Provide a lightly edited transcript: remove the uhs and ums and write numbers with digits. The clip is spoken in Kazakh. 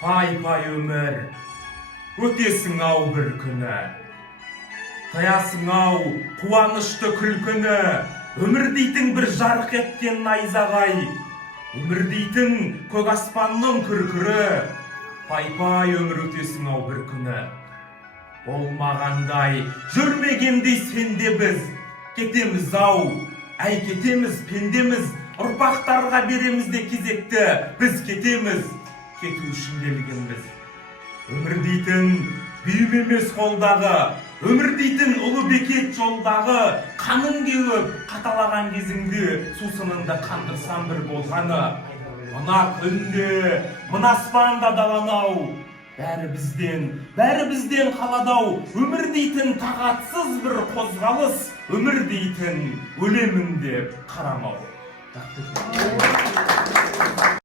Pay-pay ömür, ötesің ау bir күні. Таясың ау қуанышты күлкіні, өмір дейтін бір жарық еткен найзағай, өмір дейтін көк аспанның күркірі. Пай-пай өмір өтесің ау бір күні. Болмағандай, жүрмегендей сенде біз, кетеміз ау, әй кетеміз, пендеміз, ұрпақтарға береміз де кезекті, біз кетеміз, кету үшін келгенбіз. Өмір дейтін бүйім емес қолдағы, өмір дейтін ұлы бекет жолдағы, қаның кеуіп қаталаған кезіңде сусыныңды қандырсам бір болғаны. Мына күнде, мына аспанда даланау, бәрі бізден қаладау. Өмір дейтін тағатсыз бір қозғалыс, өмір дейтін өлемін деп қарамау.